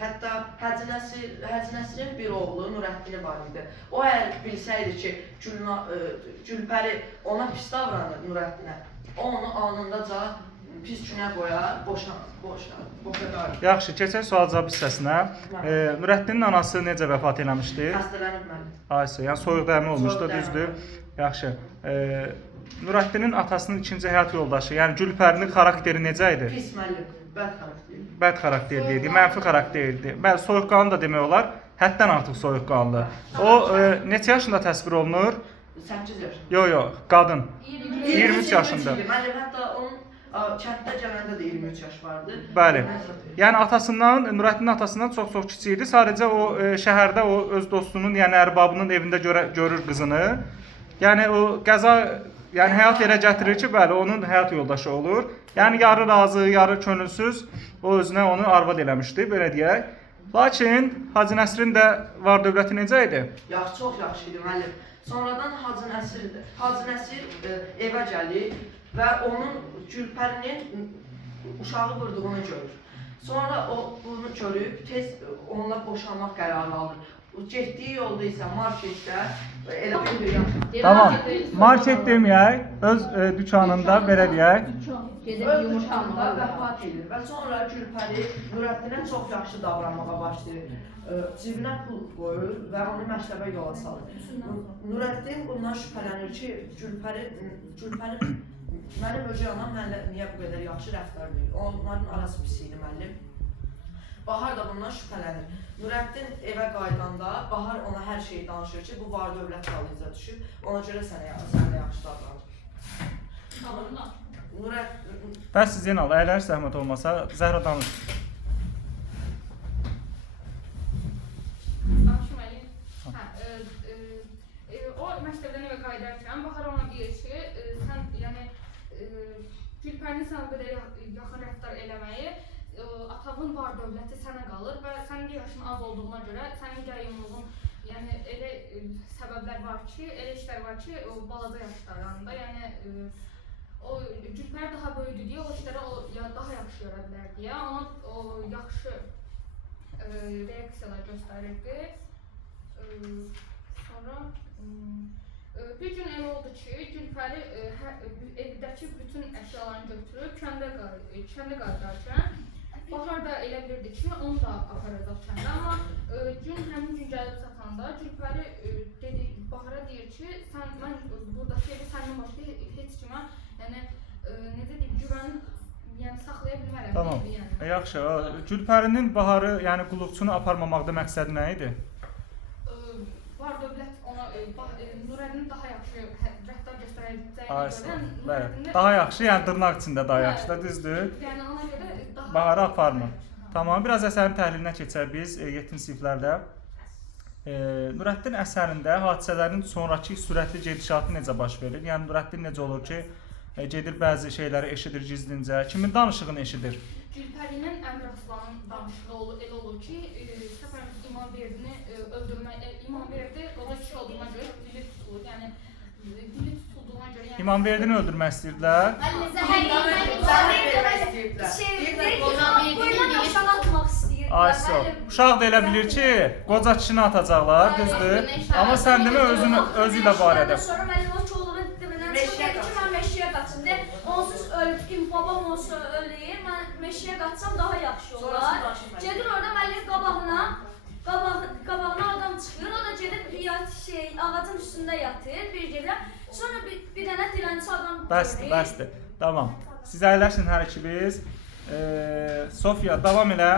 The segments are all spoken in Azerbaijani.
Hətta Hacı Nəsirin bir oğlu Nurəddini var idi. O əgər bilsəydi ki, Gülpəri ona pis davranır Nurəddinə, o onu anındaca pis günə qoyar, boşar. Yaxşı, keçək sual-cavab hissəsinə. Nurəddinin anası necə vəfat eləmişdi? Xəstələnib müəllim. Aysə, yəni soyuq dəmi olmuşdu, düzdür? Yaxşı. Nurəddinin atasının ikinci həyat yoldaşı, yəni Gülpərinin xarakteri necə idi? Pis müəllim, bəd xarakterli. Bəd xarakterli idi, mənfi xarakterli idi. Bəli, soyuqqanlı da demək olar, həddən artıq soyuqqanlı. O neçə yaşında təsvir olunur? 8 yaşında. Yox, qadın. 23 yaşında. Müəllim, hətta onun kənddə gələndə də 23 yaş vardı. Bəli. Yəni atasından, Nurəddinin atasından çox-çox kiçik idi. Sadəcə o şəhərdə o öz dostunun, yəni ərbabının evində görür qızını. Yəni o qəza, yəni həyat yerə gətirir ki, bəli, onun həyat yoldaşı olur. Yəni yarı razı, yarı könülsüz o özünə onu arvad eləmişdi, belə deyək. Lakin Hacı Nəsirin də var dövləti necə idi? Yaxşı, çox yaxşı idi müəllim. Sonradan Hacı Nəsir evə gəlir və onun Gülpərinin uşağı vurduğunu görür. Sonra o bunu görüb tez onunla boşanmaq qərarı alır. Getdiyi yolda isə marketdə elə bir yaşam. Tamam. Market deməyək, öz dükanında belə deyək. Öz dükanında vəfat edir və sonra Gülpəri Nurəddinə çox yaxşı davranmağa başlayır. Cibinə pul qoyur və onu məktəbə yola salır. Nurəddin bundan şübhələnir ki, Gülpəri mənim öcə anam mənlə niyə bu qədər yaxşı rəftar edir? Onların arası pis idi müəllim. Bahar da bundan şübhələnir. Nurəddin evə qaydanda Bahar ona hər şeyi danışır ki, bu var dövlət dalınca düşüb, ona görə sənə yaxşı davranır. Bəs Zeynal, əyləş zəhmət olmasa, Zəhra danış. O məktəbdən evə qayıdarkən Bahar ona deyir ki, sən yəni Gülpərinin sən o qədər yaxın rəftar eləməyi, atavın var dövləti sənə qalır və sənin yaşın az olduğuna görə sənin yayımlığın, yəni elə səbəblər var ki, elə işlər var ki, o balaca yaşlarında, yəni o Gülpəri daha böyüdü deyə o işlərə daha yaxşı görə bilər deyə ona o yaxşı reaksiyalar göstərirdi. Sonra bir gün elə oldu ki, Gülpəri evdəki bütün əşyalarını götürüb kəndə qayıdarkən Bahar da elə bilirdi ki, onu da aparacaq kəndə, amma həmin gün gəlib satanda Gülpəri Bahara deyir ki, mən buradakı evi səndən başqa heç kimə, yəni necə deyim, güvəni saxlaya bilmərəm. Tamam, yaxşı. Gülpərinin Baharı, yəni qulluqçunu aparmamaqda məqsədi nə idi? Var dövlət ona Nurəddinin daha yaxşı rəftar göstərəcəyini görə, daha yaxşı, yəni dırnaq içində daha yaxşı da, düzdür? Yəni ona görə daha Baharı aparmır. Tamam, biraz əsərin təhlilinə keçək biz 7-ci siniflərdə. Nurəddin əsərində hadisələrin sonrakı sürətli gedişatı necə baş verir? Yəni Nurəddin necə olur ki, gedir bəzi şeyləri eşidir gizlincə, kimin danışığını eşidir? Gülpərinin Əmir Aslanın danışığı elə olur ki, Səfərimiz İmamverdini öldürmək, İmamverdi ona kişi olduğuna görə dili tutulur, yəni dili tutulduğuna görə... İmamverdini öldürmək istəyirdilər. Ayso, uşaq da elə bilir ki, qoca kişini atacaqlar, düzdür? Amma sən demə özü ilə barədə. Sonra mənim o çoluğu demədən çıxır ki, mən meşəyə qaçım. Onsuz ölüb ki, babam olsa öləyir, mən meşəyə qaçsam daha yaxşı olar. Gedir orada mənim qabağına adam çıxır, o da gedib ağacın üstündə yatır, bir gedir. Sonra bir dənə dilənçi adam görür. Bəsdir, tamam. Siz əyləşin hər ikiniz. Sofiya, davam elə.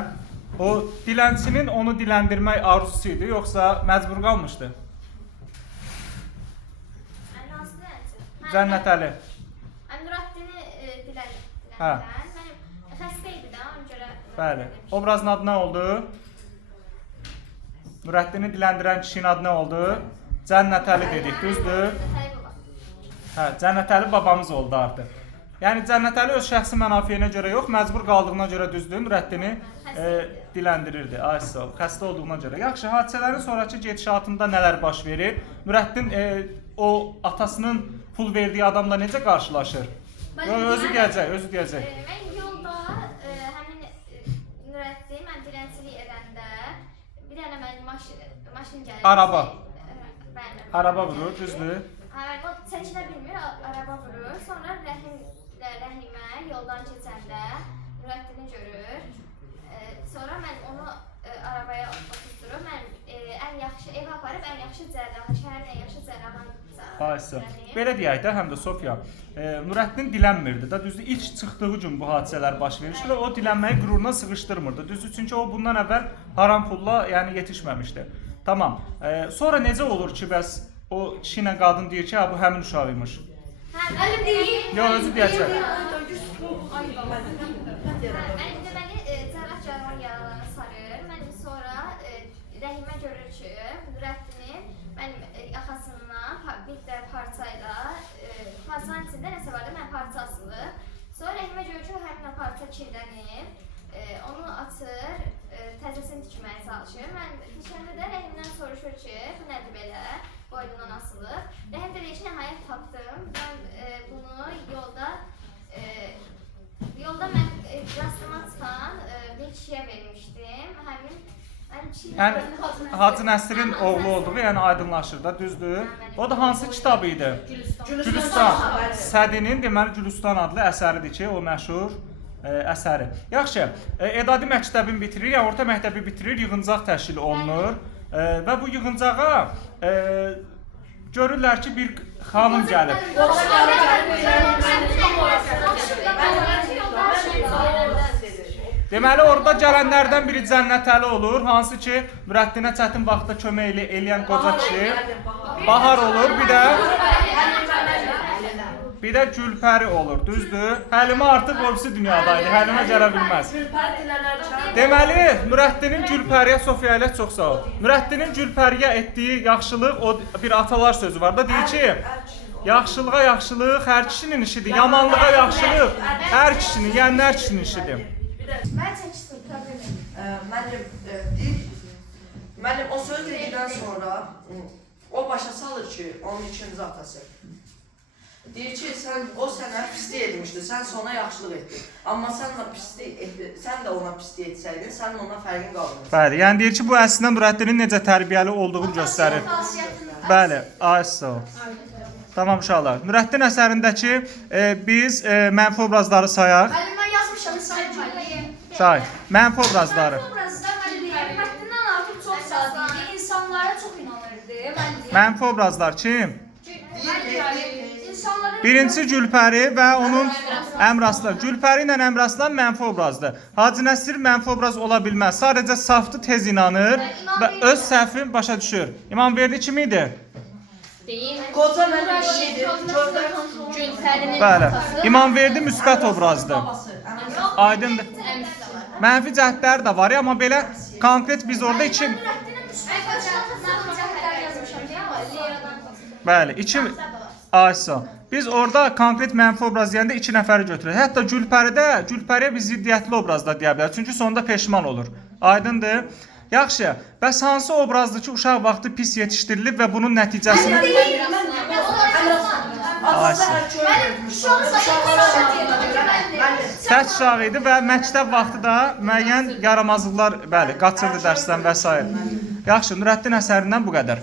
O dilənçinin onu diləndirmək arzusu idi, yoxsa məcbur qalmışdı? Hansı dilənçi? Cənnətəli. Nurəddini diləndirən. Mənim xəstə idi də, ona görə... Bəli. Obrazın adı nə oldu? Nurəddini diləndirən kişinin adı nə oldu? Cənnətəli dedik, düzdür? Hə, Cənnətəli babamız oldu artıq. Yəni Cənnətəli öz şəxsi mənafiyinə görə yox, məcbur qaldığına görə düzdür, Nurəddini diləndirirdi. Aysə, xəstə olduğuna görə. Yaxşı, hadisələrin sonrakı gedişatında nələr baş verir? Nurəddin o atasının pul verdiyi adamla necə qarşılaşır? Özü deyəcək. Mən yolda həmin Nurəddin, mən dilənçilik edəndə maşın gəlir. Araba. Bəli. Araba vurur, düzdür? O çəkilə bilmir, araba vurur. Sonra Rəhimə yoldan keçəndə Nurəddini görür. Sonra mən onu arabaya oturdurup mən ən yaxşı evə aparıb ən yaxşı cərrahı, şəhərin ən yaxşı cərrahını Haysa. Belə deyək də, həm də Sofiya, Nurəddin dilənmirdi də, düzdür? İlk çıxdığı gün bu hadisələr baş verir və o dilənməyi qüruruna sığışdırmırdı, düzdür? Çünki o bundan əvvəl haram pulla, yəni yetişməmişdi. Tamam. Sonra necə olur ki, bəs o kişi ilə qadın deyir ki, bu həmin uşaq imiş? Əlim deyil. Yox, özü deyəcək. Əlimdə məni cərrah yaralarına sarır. Mənim sonra Rəhimə görür ki, Nurəddini mənim yaxasından bir də parçayla, parçanın içində nəsə vardı, mən parça asılır. Sonra Rəhimə görür ki, həmin parça kirlənib, onu açır, təzəsini tikməyə çalışır. Mən tikəndə də Rəhimdən soruşur ki, bu nədir belə, boynundan asılıb. Rəhim də deyir ki, nəhayət tapdım. Mən bunu yolda mən rastıma çıxan bir kişiyə vermişdim. Həmin Yəni Hacı Nəsirin oğlu olduğu yəni aydınlaşır da, düzdür? O da hansı kitabı idi? Gülüstan. Sədinin deməli Gülüstan adlı əsəridir ki, o məşhur əsəri. Yaxşı, Edadi məktəbini bitirir, ya orta məktəbi bitirir, yığıncaq təşkil olunur və bu yığıncağa görürlər ki, bir xanım gəlir. Deməli orada gələnlərdən biri Cənnətəli olur, hansı ki Nurəddinə çətin vaxtda kömək eləyən qoca kişi. Bahar olur, bir də Gülpəri olur, düzdür? Həlimə artıq orası dünyadaydı, Həlimə gələ bilməz. Deməli, Nurəddinin Gülpəriyə, Sofiya ilə çox sağ ol. Nurəddinin Gülpəriyə etdiyi yaxşılıq, o bir atalar sözü var da, deyir ki, yaxşılığa yaxşılıq hər kişinin işidir, yamanlığa yaxşılıq hər kişinin, yəni hər kişinin işidir. Mənim o söz dedikdən sonra o başa salır ki, onun ikinci atası. Deyir ki, o sənə pislik etmişdi, sən ona yaxşılıq etdin. Amma sən də ona pislik etsəydin, sənin ona fərqin qalmır. Bəli, yəni deyir ki, bu əslində Nurəddinin necə tərbiyəli olduğunu göstərir. Bəli, ayısı o. Tamam uşaqlar. Nurəddin əsərindəki biz mənfi obrazları sayaq. Mən yazmışam, sayın. Say, mənfi obrazları. Mənfi obrazlar həddindən artıq çox sadiqdi, insanlara çox inanırdı. Mənfi obrazlar kim? Birinci Gülpəri və onun Əmraslan. Gülpəri ilə Əmraslan mənfi obrazdır. Hacı Nəsir mənfi obraz ola bilməz. Sadəcə safdı, tez inanır və öz səhvini başa düşür. İmamverdi kim idi? Qoca mənim işidir. Bəli. İmamverdi müsbət obrazdır. Aydındır. Mənfi cəhətləri də var ya, amma belə konkret biz orada iki... Bəli, iki... Aysa. Biz orada konkret mənfi obraz deyəndə iki nəfəri götürür. Hətta Gülpəriyə biz ziddiyyətli obraz da deyə bilərik. Çünki sonunda peşman olur. Aydındır. Yaxşı, bəs hansı obrazdır ki, uşaq vaxtı pis yetişdirilib və bunun nəticəsini... Tək uşaq idi və məktəb vaxtı da müəyyən yaramazlıqlar, qaçırdı dərsdən və s. Yaxşı, Nurəddin əsərindən bu qədər.